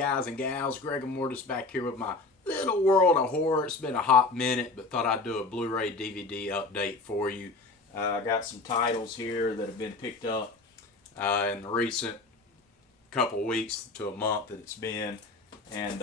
guys and gals, Greg Mortis back here with my little world of horror. It's been a hot minute, but thought I'd do a Blu-ray DVD update for you. I got some titles here that have been picked up in the recent couple weeks to a month that it's been, and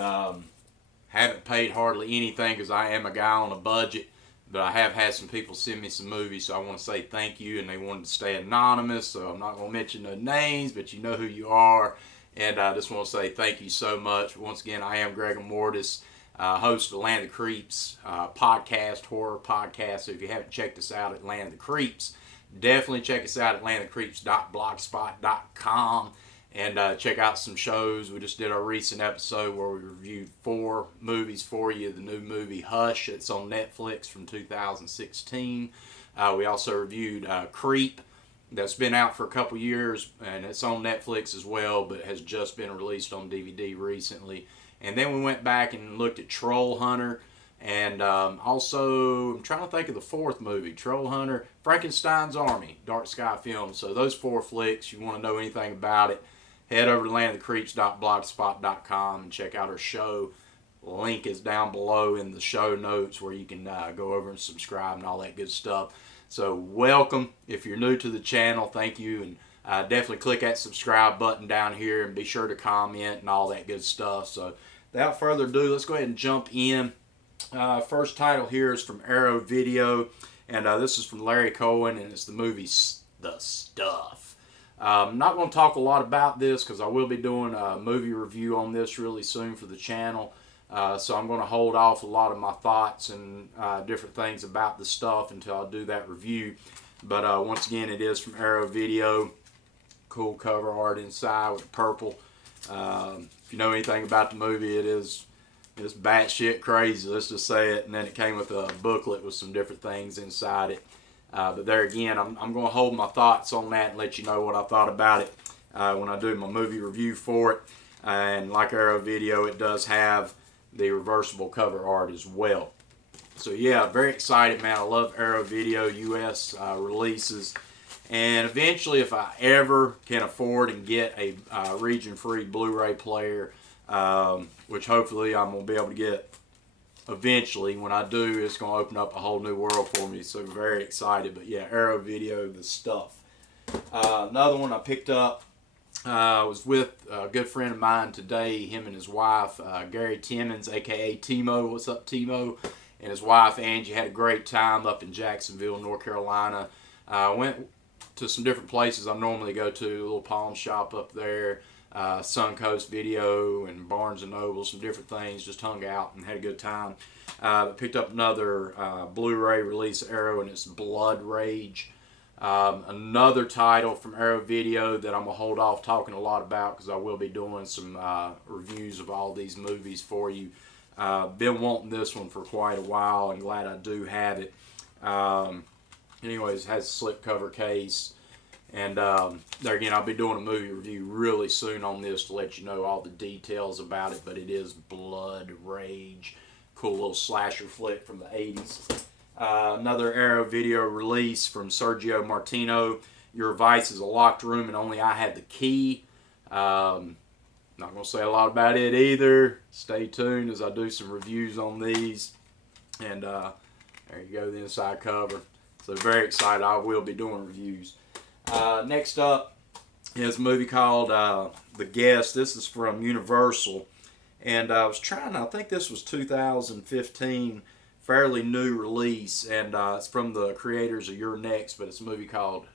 haven't paid hardly anything because I am a guy on a budget. But I have had some people send me some movies, so I want to say thank you, and they wanted to stay anonymous, so I'm not going to mention no names, but you know who you are, and I just want to say thank you so much. Once again, I am Greg Mortis, host of Land of the Creeps podcast, horror podcast, so if you haven't checked us out at Land of the Creeps, definitely check us out at landofthecreeps.blogspot.com. And check out some shows. We just did our recent episode where we reviewed 4 movies for you. The new movie Hush, it's on Netflix from 2016. We also reviewed Creep, that's been out for a couple years, and it's on Netflix as well, but has just been released on DVD recently. And then we went back and looked at Troll Hunter, and also, I'm trying to think of the 4th movie, Troll Hunter, Frankenstein's Army, Dark Sky Films. So those 4 flicks, you want to know anything about it, head over to landofthecreeps.blogspot.com and check out our show. The link is down below in the show notes where you can go over and subscribe and all that good stuff. So welcome. If you're new to the channel, thank you. And definitely click that subscribe button down here and be sure to comment and all that good stuff. So without further ado, let's go ahead and jump in. First title here is from Arrow Video. And this is from Larry Cohen, and it's the movie The Stuff. I'm not going to talk a lot about this because I will be doing a movie review on this really soon for the channel. So I'm going to hold off a lot of my thoughts and different things about the stuff until I do that review. But once again, it is from Arrow Video. Cool cover art inside with the purple. If you know anything about the movie, it's batshit crazy, let's just say it. And then it came with a booklet with some different things inside it. But there again, I'm going to hold my thoughts on that and let you know what I thought about it when I do my movie review for it. And like Arrow Video, it does have the reversible cover art as well. So yeah, very excited, man. I love Arrow Video US releases. And eventually, if I ever can afford and get a region-free Blu-ray player, which hopefully I'm going to be able to get eventually, when I do, it's going to open up a whole new world for me. So very excited. But yeah, Arrow Video, The Stuff. Another one I picked up was with a good friend of mine today, him and his wife, Gary Timmons, aka Timo. What's up, Timo? And his wife, Angie, had a great time up in Jacksonville, North Carolina. Went to some different places I normally go to, a little pawn shop up there, Suncoast Video and Barnes & Noble, some different things, just hung out and had a good time. Picked up another Blu-ray release Arrow, and it's Blood Rage. Another title from Arrow Video that I'm going to hold off talking a lot about because I will be doing some reviews of all these movies for you. Been wanting this one for quite a while and glad I do have it. Anyways, it has a slipcover case. And there again, I'll be doing a movie review really soon on this to let you know all the details about it. But it is Blood Rage. Cool little slasher flick from the 80s. Another Arrow Video release from Sergio Martino. Your Vice is a locked room and only I have the key. Not going to say a lot about it either. Stay tuned as I do some reviews on these. And there you go, the inside cover. So very excited. I will be doing reviews. Next up is a movie called The Guest. This is from Universal. And I was trying, I think this was 2015, fairly new release. And it's from the creators of You're Next, but it's a movie called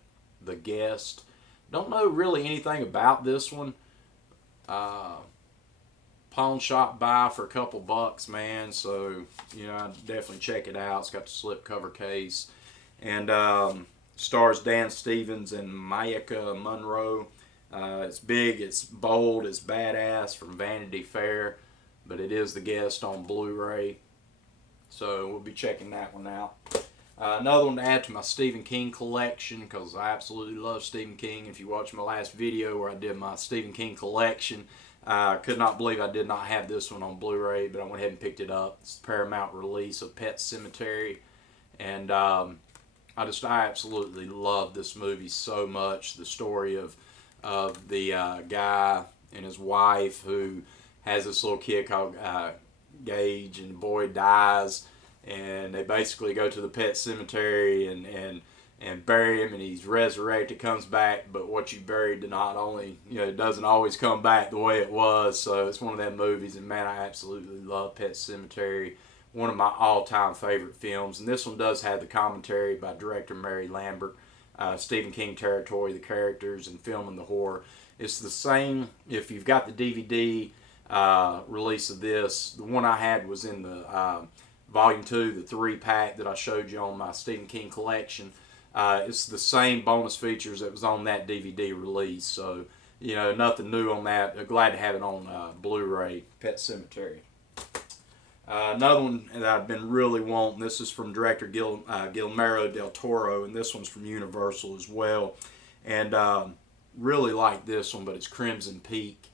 The Guest. Don't know really anything about this one. Pawn shop buy for a couple bucks, man. So, you know, I'd definitely check it out. It's got the slipcover case. And stars Dan Stevens and Maika Monroe. It's big, it's bold, it's badass, from Vanity Fair, but it is The Guest on Blu-ray. So we'll be checking that one out. Another one to add to my Stephen King collection, because I absolutely love Stephen King. If you watch my last video where I did my Stephen King collection, I could not believe I did not have this one on Blu-ray, but I went ahead and picked it up. It's the Paramount release of Pet Sematary. And I absolutely love this movie so much. The story of the guy and his wife who has this little kid called Gage, and the boy dies, and they basically go to the pet cemetery and bury him, and he's resurrected, comes back, but what you buried not only, it doesn't always come back the way it was. So it's one of them movies, and man, I absolutely love Pet Sematary, one of my all-time favorite films. And this one does have the commentary by director Mary Lambert, Stephen King territory, the characters and filming the horror. It's the same. If you've got the DVD release of this, the one I had was in the volume 2, the 3-pack that I showed you on my Stephen King collection. It's the same bonus features that was on that DVD release, so nothing new on that. Glad to have it on Blu-ray. Pet Sematary. Another one that I've been really wanting. This is from director Guillermo del Toro, and this one's from Universal as well. And really like this one, but it's Crimson Peak.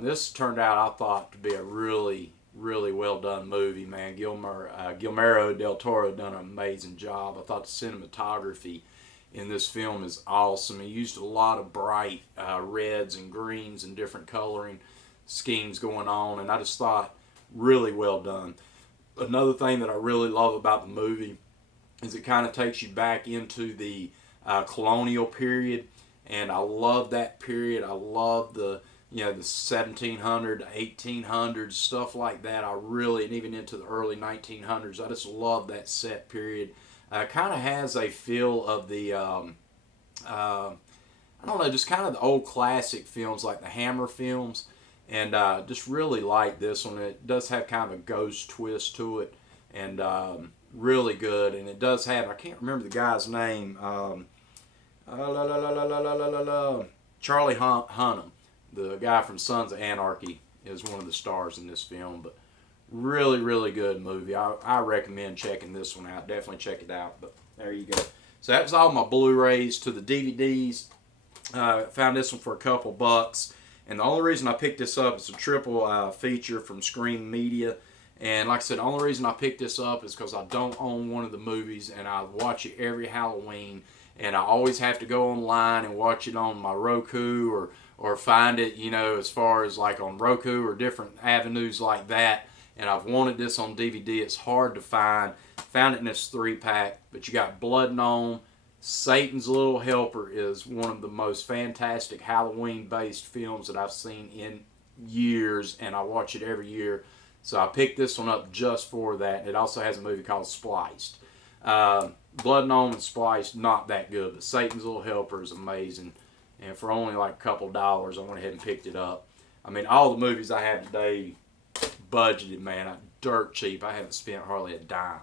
This turned out, I thought, to be a really well done movie, man. Guillermo del Toro done an amazing job. I thought the cinematography in this film is awesome. He used a lot of bright reds and greens and different coloring schemes going on, and I just thought really well done. Another thing that I really love about the movie is it kind of takes you back into the colonial period, and I love that period. I love the 1700s, 1800s, stuff like that. And even into the early 1900s. I just love that set period. Kind of has a feel of the, I don't know, just kind of the old classic films like the Hammer films. And just really like this one. It does have kind of a ghost twist to it, and really good. And it does have, I can't remember the guy's name, Charlie Hunnam. The guy from Sons of Anarchy is one of the stars in this film, but really good movie. I recommend checking this one out. Definitely check it out. But there you go. So that was all my Blu-rays. To the DVDs, found this one for a couple bucks, and the only reason I picked this up is a triple feature from Scream Media. And like I said, the only reason I picked this up is because I don't own one of the movies, and I watch it every Halloween, and I always have to go online and watch it on my Roku or find it, as far as like on Roku or different avenues like that. And I've wanted this on DVD. It's hard to find. Found it in this 3-pack. But you got Blood Gnome. Satan's Little Helper is one of the most fantastic Halloween-based films that I've seen in years, and I watch it every year. So I picked this one up just for that. It also has a movie called Spliced. Blood Gnome and Spliced, not that good, but Satan's Little Helper is amazing. And for only like a couple dollars, I went ahead and picked it up. I mean, all the movies I have today, budgeted, man, dirt cheap. I haven't spent hardly a dime.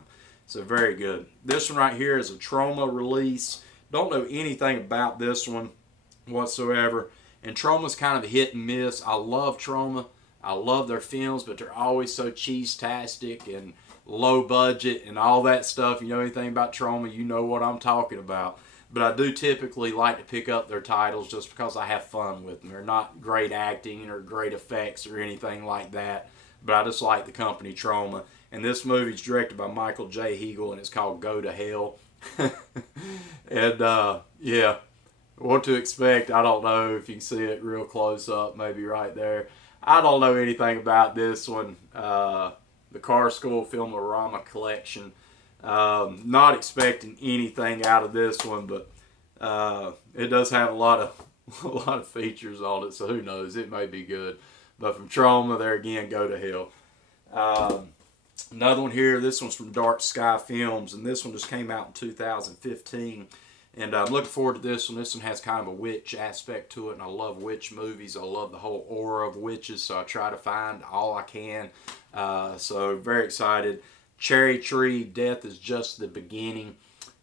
So very good. This one right here is a Troma release. Don't know anything about this one whatsoever. And Troma's kind of a hit and miss. I love Troma. I love their films, but they're always so cheese-tastic and low budget and all that stuff. You know anything about Troma, you know what I'm talking about. But I do typically like to pick up their titles just because I have fun with them. They're not great acting or great effects or anything like that, but I just like the company Troma. And this movie is directed by Michael J. Hegel, and it's called Go to Hell. And yeah, what to expect, I don't know. If you can see it real close up, maybe right there. I don't know anything about this one. The Car School Filmorama Collection. Not expecting anything out of this one, but it does have a lot of features on it, so who knows? It may be good. But from Troma, there again, Go to Hell. Another one here. This one's from Dark Sky Films, and this one just came out in 2015. And I'm looking forward to this one. This one has kind of a witch aspect to it, and I love witch movies. I love the whole aura of witches, so I try to find all I can. So very excited. Cherry Tree, Death is Just the Beginning.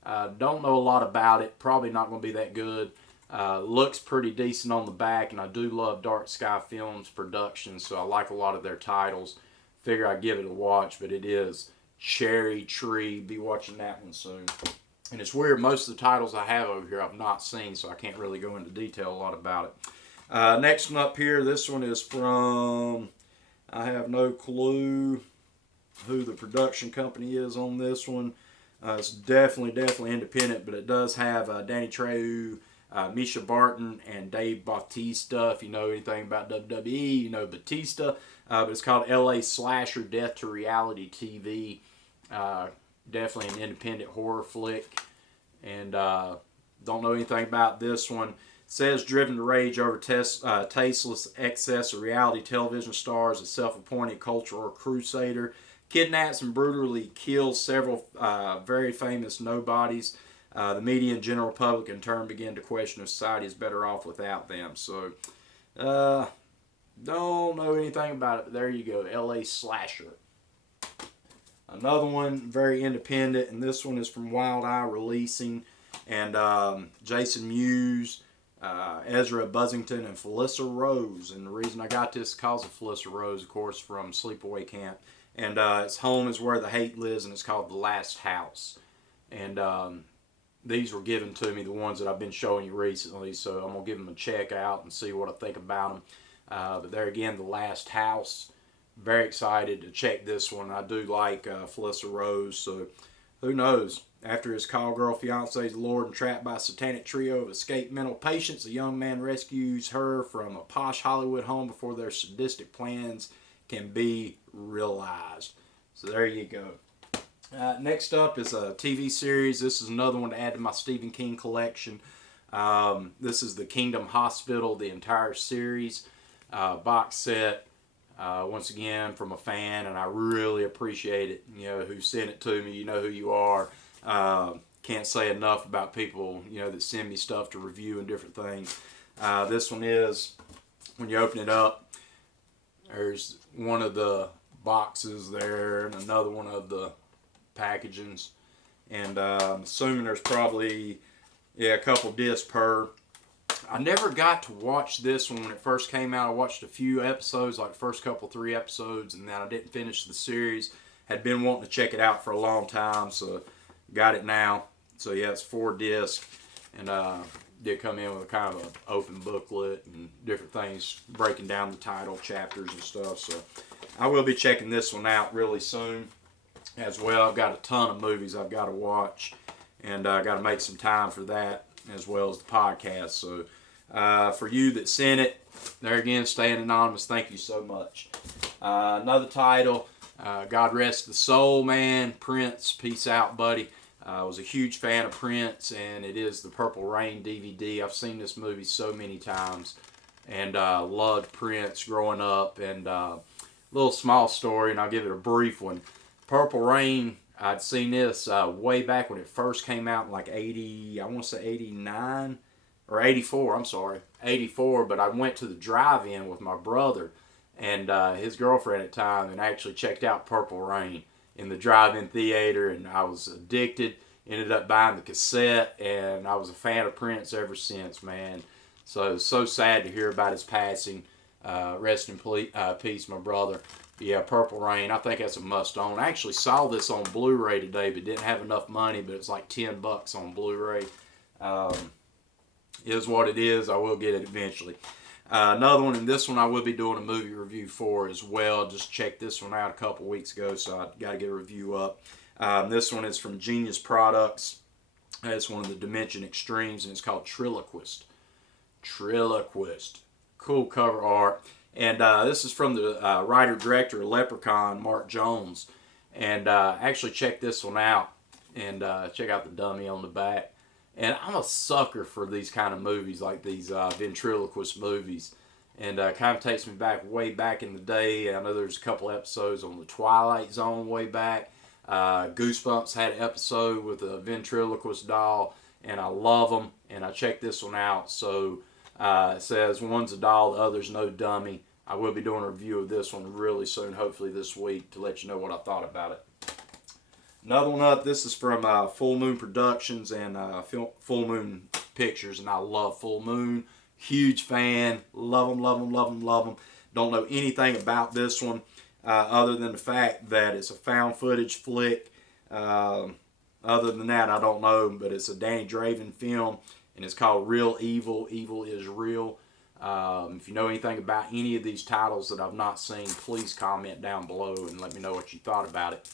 Don't know a lot about it. Probably not going to be that good. Looks pretty decent on the back, and I do love Dark Sky Films Productions, so I like a lot of their titles. Figure I'd give it a watch, but it is Cherry Tree. Be watching that one soon. And it's weird, most of the titles I have over here I've not seen, so I can't really go into detail a lot about it. Next one up here, this one is from, I have no clue who the production company is on this one. It's definitely independent, but it does have Danny Trejo, Misha Barton and Dave Bautista. If you know anything about WWE, you know Batista. But it's called L.A. Slasher: Death to Reality TV. Definitely an independent horror flick. And don't know anything about this one. It says driven to rage over tasteless excess of reality television stars, a self-appointed cultural crusader kidnaps and brutally kills several very famous nobodies. The media and general public in turn begin to question if society is better off without them. So, don't know anything about it, but there you go. L.A. Slasher. Another one, very independent, and this one is from Wild Eye Releasing. And Jason Mewes, Ezra Buzzington, and Felissa Rose. And the reason I got this is because of Felissa Rose, of course, from Sleepaway Camp. And its home is where the hate lives, and it's called The Last House. And these were given to me, the ones that I've been showing you recently, so I'm going to give them a check out and see what I think about them. But there again, The Last House. Very excited to check this one. I do like Felissa Rose, so who knows? After his call girl fiance is lured and trapped by a satanic trio of escaped mental patients, a young man rescues her from a posh Hollywood home before their sadistic plans can be realized. So there you go. Next up is a TV series. This is another one to add to my Stephen King collection. This is The Kingdom Hospital, the entire series, box set. Once again, from a fan, and I really appreciate it. You know, who sent it to me, you know who you are. Can't say enough about people, you know, that send me stuff to review and different things. This one is, when you open it up, there's one of the boxes there and another one of the packagings. And I'm assuming there's probably, a couple discs per. I never got to watch this one when it first came out. I watched a few episodes, like the first couple, 3 episodes, and then I didn't finish the series. Had been wanting to check it out for a long time, so got it now. So yeah, it's 4 discs, and did come in with a kind of an open booklet and different things, breaking down the title, chapters, and stuff. So I will be checking this one out really soon as well. I've got a ton of movies I've got to watch, and I got to make some time for that as well as the podcast. So for you that sent it, there again, staying anonymous, thank you so much. Another title, God Rest the Soul, man. Prince, peace out, buddy. I was a huge fan of Prince, and it is the Purple Rain DVD. I've seen this movie so many times, and loved Prince growing up. And little small story, and I'll give it a brief one. Purple Rain, I'd seen this way back when it first came out in like 80, I want to say 89 or 84, I'm sorry, 84, but I went to the drive-in with my brother and his girlfriend at the time and actually checked out Purple Rain in the drive-in theater, and I was addicted, ended up buying the cassette, and I was a fan of Prince ever since, man. So sad to hear about his passing. Rest in peace, my brother. Yeah, Purple Rain. I think that's a must-own. I actually saw this on Blu-ray today, but didn't have enough money. But it's like $10 on Blu-ray. Is what it is. I will get it eventually. Another one, and this one I will be doing a movie review for as well. Just checked this one out a couple weeks ago, so I got to get a review up. This one is from Genius Products. It's one of the Dimension Extremes, and it's called Triloquist. Triloquist. Cool cover art. And this is from the writer-director of Leprechaun, Mark Jones. And actually check this one out. And check out the dummy on the back. And I'm a sucker for these kind of movies, like these ventriloquist movies. And kind of takes me back, way back in the day. I know there's a couple episodes on The Twilight Zone way back. Goosebumps had an episode with a ventriloquist doll. And I love them. And I checked this one out. So it says one's a doll, the other's no dummy. I will be doing a review of this one really soon, hopefully this week, to let you know what I thought about it. Another one up, this is from Full Moon Productions and Full Moon Pictures, and I love Full Moon. Huge fan. Love them, love them, love them, love them. Don't know anything about this one other than the fact that it's a found footage flick. Other than that, I don't know, but it's a Danny Draven film, and it's called Real Evil. Evil is Real. If you know anything about any of these titles that I've not seen, please comment down below and let me know what you thought about it.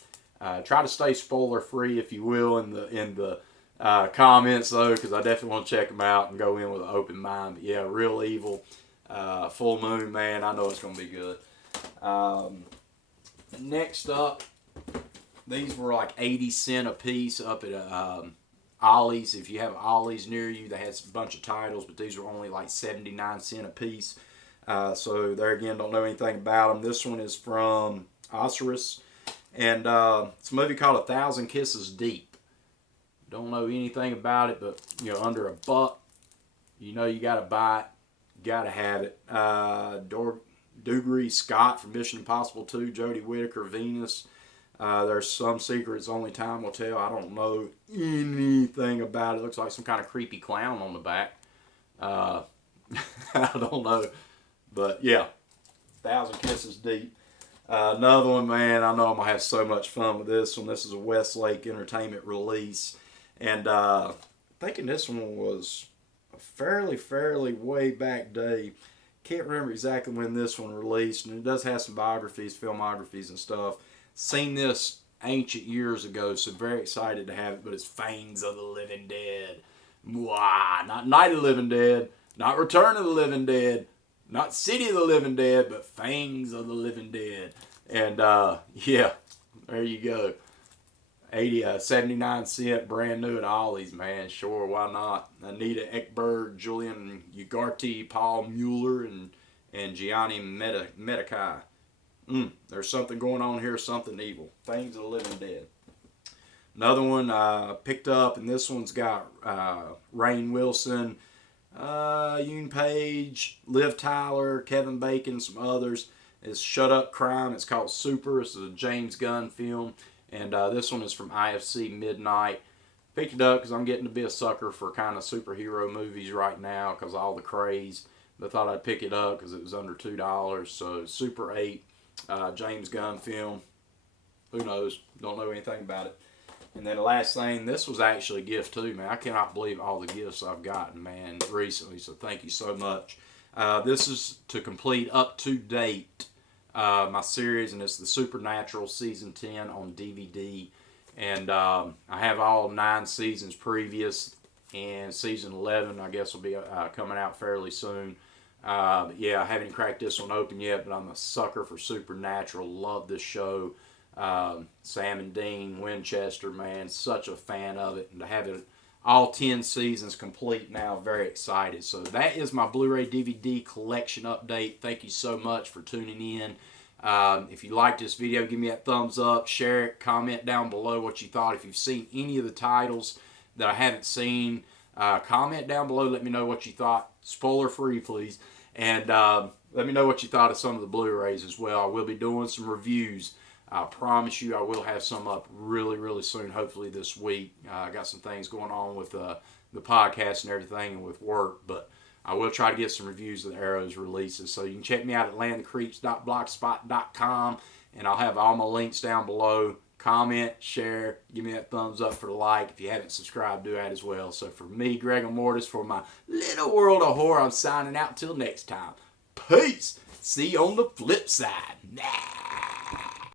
Try to stay spoiler free, if you will, in the comments though, because I definitely want to check them out and go in with an open mind. But yeah, Real Evil, Full Moon, man, I know it's going to be good. Next up, these were like 80 cents a piece up at Ollie's. If you have Ollie's near you, they had a bunch of titles, but these were only like 79 cents a piece. So there again, don't know anything about them. This one is from Osiris, and it's a movie called 1,000 Kisses Deep. Don't know anything about it, but you know, under $1, you know you gotta buy it, gotta have it. Dougray Scott from Mission Impossible 2, Jodie Whittaker, Venus. There's some secrets only time will tell. I don't know anything about it. Looks like some kind of creepy clown on the back. I don't know. But yeah, 1,000 Kisses Deep. Another one, man, I know I'm going to have so much fun with this one. This is a Westlake Entertainment release. And thinking this one was a fairly way back day. Can't remember exactly when this one released. And it does have some biographies, filmographies and stuff. Seen this ancient years ago, so very excited to have it. But it's Fangs of the Living Dead. Mwah! Not Night of the Living Dead. Not Return of the Living Dead. Not City of the Living Dead, but Fangs of the Living Dead. And yeah, there you go. 79 cent, brand new at Ollie's, man. Sure, why not? Anita Ekberg, Julian Ugarte, Paul Mueller, and Gianni Medici. There's something going on here, something evil. Fangs of the Living Dead. Another one I picked up, and this one's got Rainn Wilson, Ewan Page, Liv Tyler, Kevin Bacon, some others. It's Shut Up Crime. It's called Super. It's a James Gunn film. And this one is from IFC Midnight. Picked it up because I'm getting to be a sucker for kind of superhero movies right now because of all the craze. But I thought I'd pick it up because it was under $2. So Super 8, James Gunn film. Who knows? Don't know anything about it. And then the last thing, this was actually a gift too, man. I cannot believe all the gifts I've gotten, man, recently. So thank you so much. This is to complete up to date my series, and it's the Supernatural Season 10 on DVD. And I have all 9 seasons previous, and Season 11, I guess, will be coming out fairly soon. But yeah, I haven't cracked this one open yet, but I'm a sucker for Supernatural. Love this show. Sam and Dean Winchester, man, such a fan of it, and to have it all 10 seasons complete now, very excited. So that is my Blu-ray DVD collection update. Thank you so much for tuning in. If you liked this video, give me that thumbs up, share it, comment down below what you thought. If you've seen any of the titles that I haven't seen, comment down below, let me know what you thought. Spoiler free, please. And let me know what you thought of some of the Blu-rays as well. I will be doing some reviews. I promise you I will have some up really soon, hopefully this week. I got some things going on with the podcast and everything and with work, but I will try to get some reviews of the Arrows releases. So you can check me out at landthecreeps.blogspot.com, and I'll have all my links down below. Comment, share, give me that thumbs up for the like. If you haven't subscribed, do that as well. So for me, Gregor Mortis, for my little world of horror, I'm signing out. Till next time. Peace. See you on the flip side. Nah.